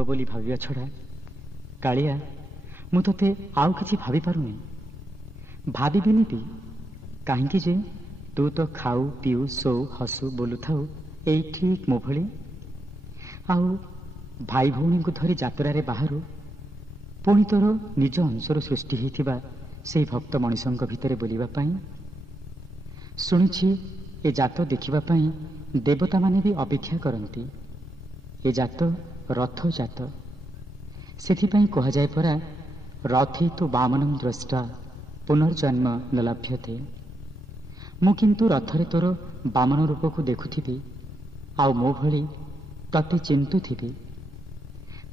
ହେବ ବୋଲି ଭାବିବା ଛଡ଼ା କାଳିଆ ମୁଁ ତୋତେ ଆଉ କିଛି ଭାବିପାରୁନି। ଭାବିବିନି ବି, କାହିଁକି ଯେ ତୁ ତ ଖାଉ ପିଉ ଶୋଉ ହସୁ ବୋଲୁଥାଉ ଏଇ ଠିକ୍ ମୋ ଭଳି। ଆଉ ଭାଇ ଭଉଣୀଙ୍କୁ ଧରି ଯାତ୍ରାରେ ବାହାରୁ, ପୁଣି ତୋର ନିଜ ଅଂଶରୁ ସୃଷ୍ଟି ହୋଇଥିବା ସେହି ଭକ୍ତ ମଣିଷଙ୍କ ଭିତରେ ବୁଲିବା ପାଇଁ। ଶୁଣିଛି ଏ ଜାତ ଦେଖିବା ପାଇଁ ଦେବତାମାନେ ବି ଅପେକ୍ଷା କରନ୍ତି। ଏ ଜାତ ରଥ ଜାତ, ସେଥିପାଇଁ କୁହାଯାଏ ପରା ରଥେ ତୁ ବାମନଂ ଦ୍ରଷ୍ଟା ପୁନର୍ଜନ୍ମ ନ ଲଭ୍ୟତେ। ମୁଁ କିନ୍ତୁ ରଥରେ ତୋର ବାମନ ରୂପକୁ ଦେଖୁଥିବି, ଆଉ ମୋ ଭଳି ତତେ ଚିନ୍ତୁଥିବି।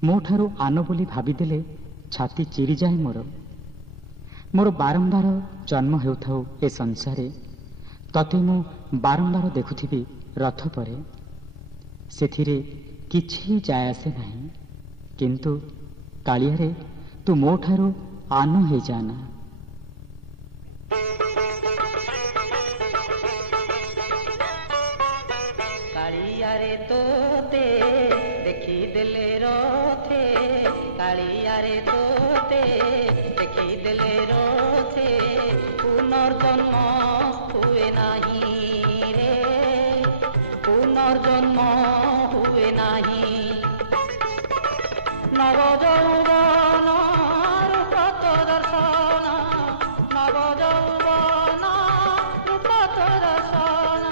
ମୋ ଠାରୁ ଆନ ବୋଲି ଭାବିଦେଲେ ଛାତି ଚିରିଯାଏ ମୋର ବାରମ୍ବାର ଜନ୍ମ ହେଉଥାଉ ଏ ସଂସାରେ, ତତେ ମୁଁ ବାରମ୍ବାର ଦେଖୁଥିବି ରଥ ପରେ। ସେଥିରେ କିଛି ଯାଏ ଆସେ ନାହିଁ, କିନ୍ତୁ କାଳିଆରେ ତୁ ମୋ ଠାରୁ ଆନ ହେଇଯାନା। କାଳିଆରେ ତୋତେ ଦେଖିଦେଲେ ରଥେ, କାଳିଆରେ ତୋତେ ଦେଖିଦେଲେ ରଥେ, ପୁନର୍ଜନ୍ମ ହୁଏ ନାହିଁ ରେ, ପୁନର୍ଜନ୍ମ ହୁଏ ନାହିଁ। ନବଯୌବନ ରୂପ ତୋ ଦର୍ଶନ, ନବଯୌବନ ରୂପ ତୋ ଦର୍ଶନ,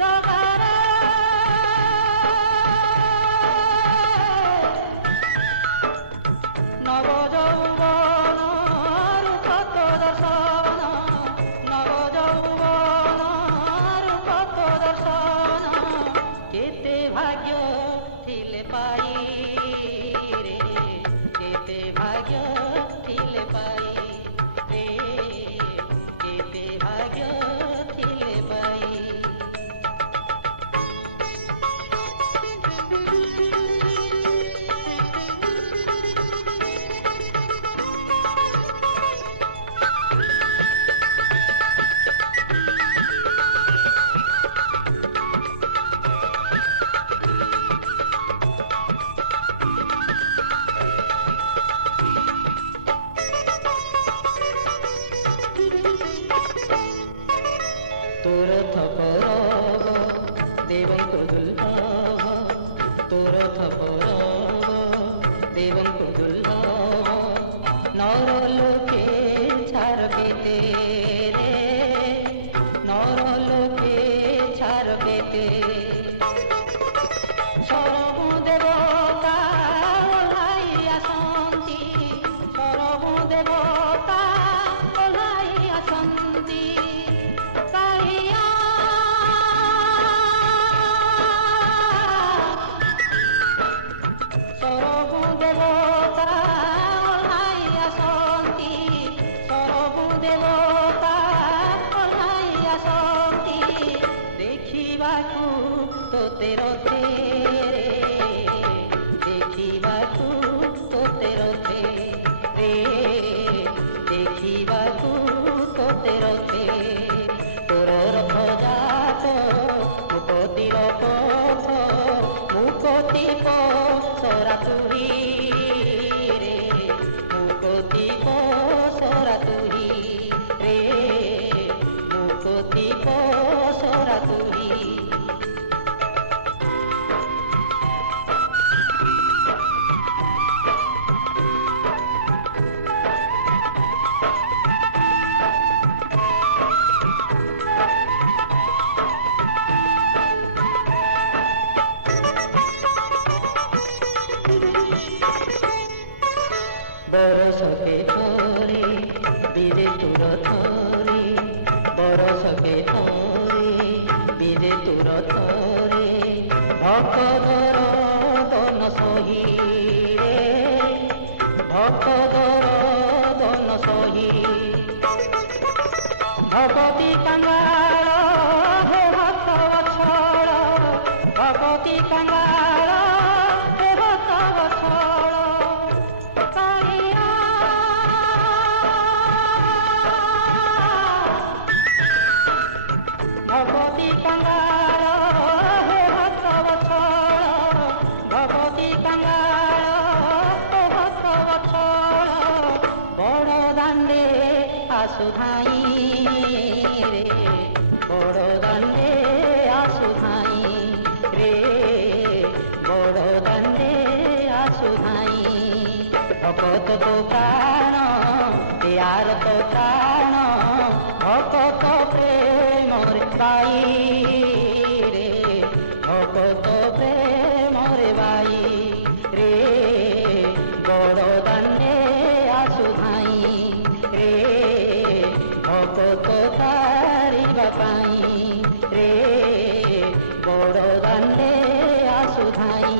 ଜଗାରେ ନବଯୌବନ ରୂପ ତୋ ଦର୍ଶନ, ନବଯୌବନ ରୂପ ତୋ ଦର୍ଶନ, କେତେ ଭାଗ୍ୟ ଥିଲେ ପାଇ ରେ, କେତେ ଭାଗ୍ୟ ଥିଲେ ପାଇ ରେ, କେତେ ଭାଗ୍ୟ ଥିଲେ ପାଇ। तोर थपरब देवଙ୍କୁ ଦୁର୍ଲଭ, ତୋର ଥପରବ ଦେବଙ୍କୁ ଦୁର୍ଲଭ, ନର ଲୋକେ ଛାର କେତେ ରେ, ନର ଲୋକେ ଛାର କେତେ। ସରବୁ ଦେବତା ଓହ୍ଲାଇ ଆସନ୍ତି, ସରବୁ ଦେବତା ଓହ୍ଲାଇ ଆସନ୍ତି, ସରବୁ ଦେବତା ଓହ୍ଲାଇ ଆସନ୍ତି, ସରବୁ ଦେବତା ଓହ୍ଲାଇ ଆସନ୍ତି, ଦେଖିବାକୁ ତୋତେ ରଥେ ରେ, ଦେଖିବାକୁ ତୋତେ ରଥେ ରେ, ଦେଖିବାକୁ ତୋତେ ରଥେ। ତୋର ରଥ ଜାତ ମୁକତିର ପଥ, ମୁକତି ପସରା ତୁହି ରେ, ମୁକତି ପସରା ତୁହି ରେ, ମୁକତି ପସରା ତୁହି। बरसके थोरे बिजे तुर थोरे, बरसके थोरे बिजे तुर थोरे, भक्तर दन सही रे, भक्तर दन सही। भगवती कंगाल हे भक्त वत्सल, भगवती कंगाल हे भक्त वत्सल, भगवती कंगाल हे भक्त वत्सल, भगवती कंगाल ଆସୁଧାଇ ରେ ବଡ଼ ଦାଣ୍ଡେ ଆସୁଧାଇ ରେ ବଡ଼ ଦାଣ୍ଡେ ଆସୁଧାଇ ଭକତ ତ ପ୍ରାଣ ପ୍ୟାର ତ ପ୍ରାଣ ଭକତ ପ୍ରେମରେ ବାଇ ରେ ଭକତ ପ୍ରେମରେ ବାଇ ରେ ବଡ଼ ଦାଣ୍ଡେ ଆସୁଧାଇ ରେ ଭକତ ତାରିବା ପାଇଁ ରେ ବଡ଼ ଦାଣ୍ଡେ ଆସୁଧାଇ